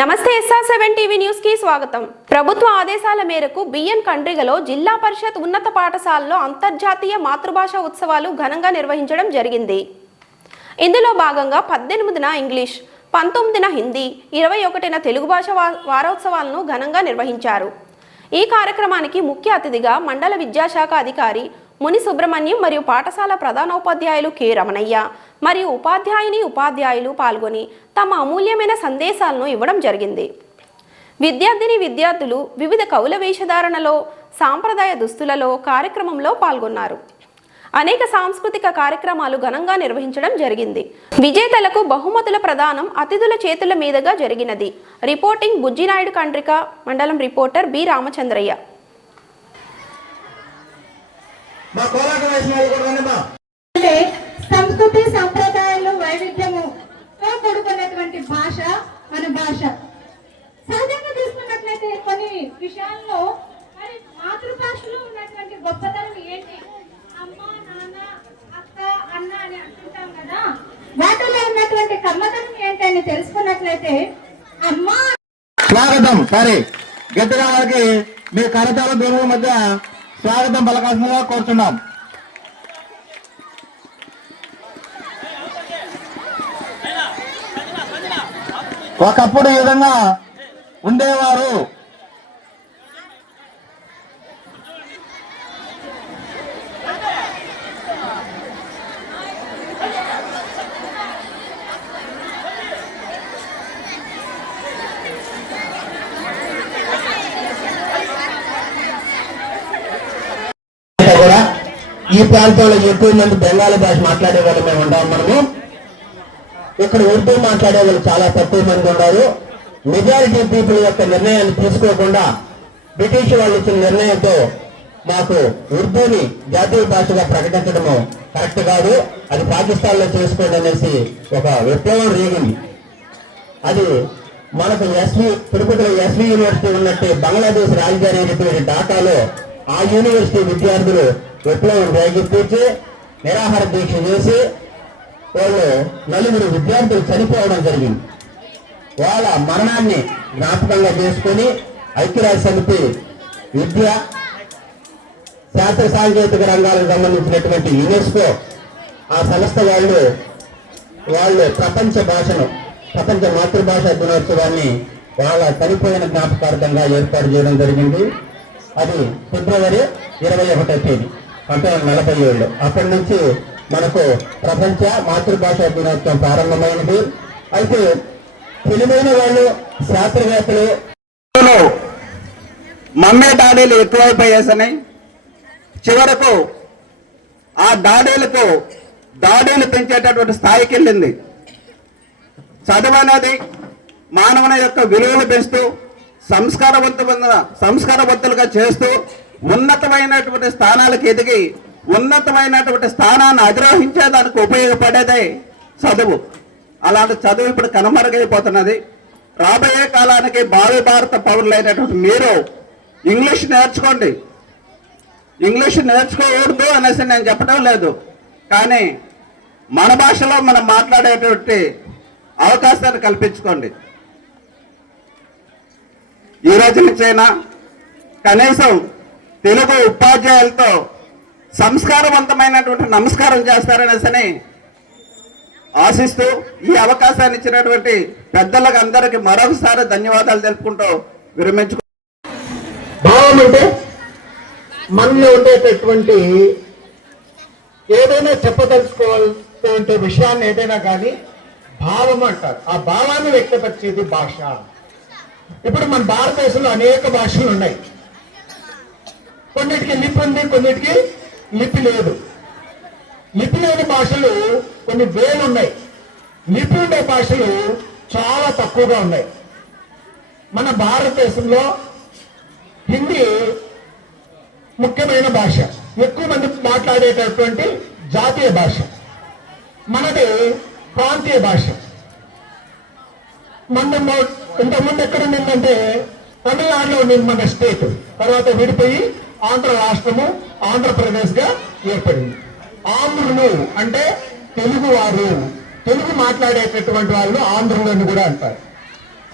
నమస్తే SR seven TV న్యూస్కి స్వాగతం. ప్రభుత్వ ఆదేశాల మేరకు బిఎన్ కండ్రిగలో జిల్లా పరిషత్ ఉన్నత పాఠశాలలో అంతర్జాతీయ మాతృభాష ఉత్సవాలు ఘనంగా నిర్వహించడం జరిగింది. ఇందులో భాగంగా పద్దెనిమిదిన ఇంగ్లీష్ పంతొమ్మిదిన హిందీ ఇరవై ఒకటిన తెలుగు భాష వారోత్సవాలను ఘనంగా నిర్వహించారు. ఈ కార్యక్రమానికి ముఖ్య అతిథిగా మండల విద్యాశాఖ అధికారి ముని సుబ్రహ్మణ్యం మరియు పాఠశాల ప్రధానోపాధ్యాయులు కె రమణయ్య మరియు ఉపాధ్యాయుని ఉపాధ్యాయులు పాల్గొని తమ అమూల్యమైన సందేశాలను ఇవ్వడం జరిగింది. విద్యార్థిని విద్యార్థులు వివిధ కౌల వేషధారణలో సాంప్రదాయ దుస్తులలో కార్యక్రమంలో పాల్గొన్నారు. అనేక సాంస్కృతిక కార్యక్రమాలు ఘనంగా నిర్వహించడం జరిగింది. విజేతలకు బహుమతుల ప్రదానం అతిథుల చేతుల మీదుగా జరిగినది. రిపోర్టింగ్ బుజ్జినాయుడు కండ్రిక మండలం రిపోర్టర్ బి. రామచంద్రయ్య. భాష. సహజంగా తీసుకున్నట్లయితే కొన్ని విషయాల్లో మరి మాతృభాషలో ఉన్నటువంటి గొప్పతనం ఏంటి? అమ్మ నాన్న అక్క అన్న అని అంటుంటాం కదా. వాటిలో ఉన్నటువంటి కమ్మతనం ఏంటి అని తెలుసుకున్నట్లయితే అమ్మ స్వాగతం. సరే గట్టిగా వారికి మీ కరతాల గురువుల మధ్య స్వాగతం పలకాల్సిందిగా కోరుతున్నాం ఒకప్పుడు ఈ విధంగా ఉండేవారు. కూడా ఈ ప్రాంతంలో ఎక్కువ మంది బెంగాలీ భాష మాట్లాడే వాళ్ళు మేము ఉంటాం మనము. ఇక్కడ ఉర్దూ మాట్లాడే వాళ్ళు చాలా తక్కువ మంది ఉన్నారు. మెజారిటీ పీపుల్ యొక్క నిర్ణయాన్ని తీసుకోకుండా బ్రిటిష్ వాళ్ళు ఇచ్చిన నిర్ణయంతో మాకు ఉర్దూని జాతీయ భాషగా ప్రకటించడము కరెక్ట్ కాదు. అది పాకిస్తాన్లో చేసుకోండి అనేసి ఒక విప్లవం రేగింది. అది మనకు ఎస్వి తిరుపతిలో ఎస్వి యూనివర్సిటీ ఉన్నట్టు బంగ్లాదేశ్ రాజధాని అయినటువంటి ఢాకాలో ఆ యూనివర్సిటీ విద్యార్థులు విప్లవం రేగిపించి నిరాహార దీక్ష చేసి వాళ్ళు నలుగురు విద్యార్థులు చనిపోవడం జరిగింది. వాళ్ళ మరణాన్ని జ్ఞాపకంగా చేసుకొని ఐక్యరాజ్య సమితి విద్య శాస్త్ర సాంకేతిక రంగాలకు సంబంధించినటువంటి యునెస్కో ఆ సంస్థ వాళ్ళు వాళ్ళు ప్రపంచ భాషను ప్రపంచ మాతృభాష దినోత్సవాన్ని వాళ్ళ చనిపోయిన జ్ఞాపకార్థంగా ఏర్పాటు చేయడం జరిగింది. అది ఫిబ్రవరి ఇరవై ఒకటో తేదీ పంతొమ్మిది వందల నలభై ఏడులో అప్పటి నుంచి మనకు ప్రపంచ మాతృభాష దినోత్సవం ప్రారంభమైనది. అయితే తెలివైన వాళ్ళు శాస్త్రవేత్తలు మమ్మే డాడీలు ఎక్కువైపోయేసని చివరకు ఆ దాడీలకు దాడీలు పెంచేటటువంటి స్థాయికి వెళ్ళింది. చదువు అనేది మానవుని యొక్క విలువలు పెంచుతూ సంస్కారవంతమైన సంస్కారవంతులుగా చేస్తూ ఉన్నతమైనటువంటి స్థానాలకు ఎదిగి ఉన్నతమైనటువంటి స్థానాన్ని అధిరోహించేదానికి ఉపయోగపడేదే చదువు. అలాంటి చదువు ఇప్పుడు కనుమరుగైపోతున్నది. రాబోయే కాలానికి భావి భారత పౌరులైనటువంటి మీరు ఇంగ్లీష్ నేర్చుకోండి. ఇంగ్లీష్ నేర్చుకోకూడదు అనేసి నేను చెప్పడం లేదు. కానీ మన భాషలో మనం మాట్లాడేటువంటి అవకాశాన్ని కల్పించుకోండి. ఈ రోజు నుంచైనా కనీసం తెలుగు ఉపాధ్యాయులతో సంస్కారవంతమైనటువంటి నమస్కారం చేస్తారనేసని ఆశిస్తూ ఈ అవకాశాన్ని ఇచ్చినటువంటి పెద్దలకు అందరికి మరొకసారి ధన్యవాదాలు తెలుపుకుంటూ విరమించుకు భావం అంటే మనలో ఉండేటటువంటి ఏదైనా చెప్పదలుచుకోవాల్సిన విషయాన్ని ఏదైనా కానీ భావం అంటారు. ఆ భావాన్ని వ్యక్తపరిచేది భాష. ఇప్పుడు మన భారతదేశంలో అనేక భాషలు ఉన్నాయి. కొన్నిటికి లిపి ఉంది కొన్నిటికి లిపి లేదు. లిపి లేని భాషలు కొన్ని వేలు ఉన్నాయి. లిపి ఉండే భాషలు చాలా తక్కువగా ఉన్నాయి. మన భారతదేశంలో హిందీ ముఖ్యమైన భాష. ఎక్కువ మంది మాట్లాడేటటువంటి జాతీయ భాష. మనది ప్రాంతీయ భాష. మన ఇంతకుముందు ఎక్కడ ఉండిందంటే తమిళనాడులో ఉండింది మన స్టేట్. తర్వాత విడిపోయి ఆంధ్ర రాష్ట్రము ఆంధ్రప్రదేశ్గా ఏర్పడింది. ఆంధ్రులు అంటే తెలుగు వారు తెలుగు మాట్లాడేటటువంటి వాళ్ళు ఆంధ్రులను కూడా అంటారు.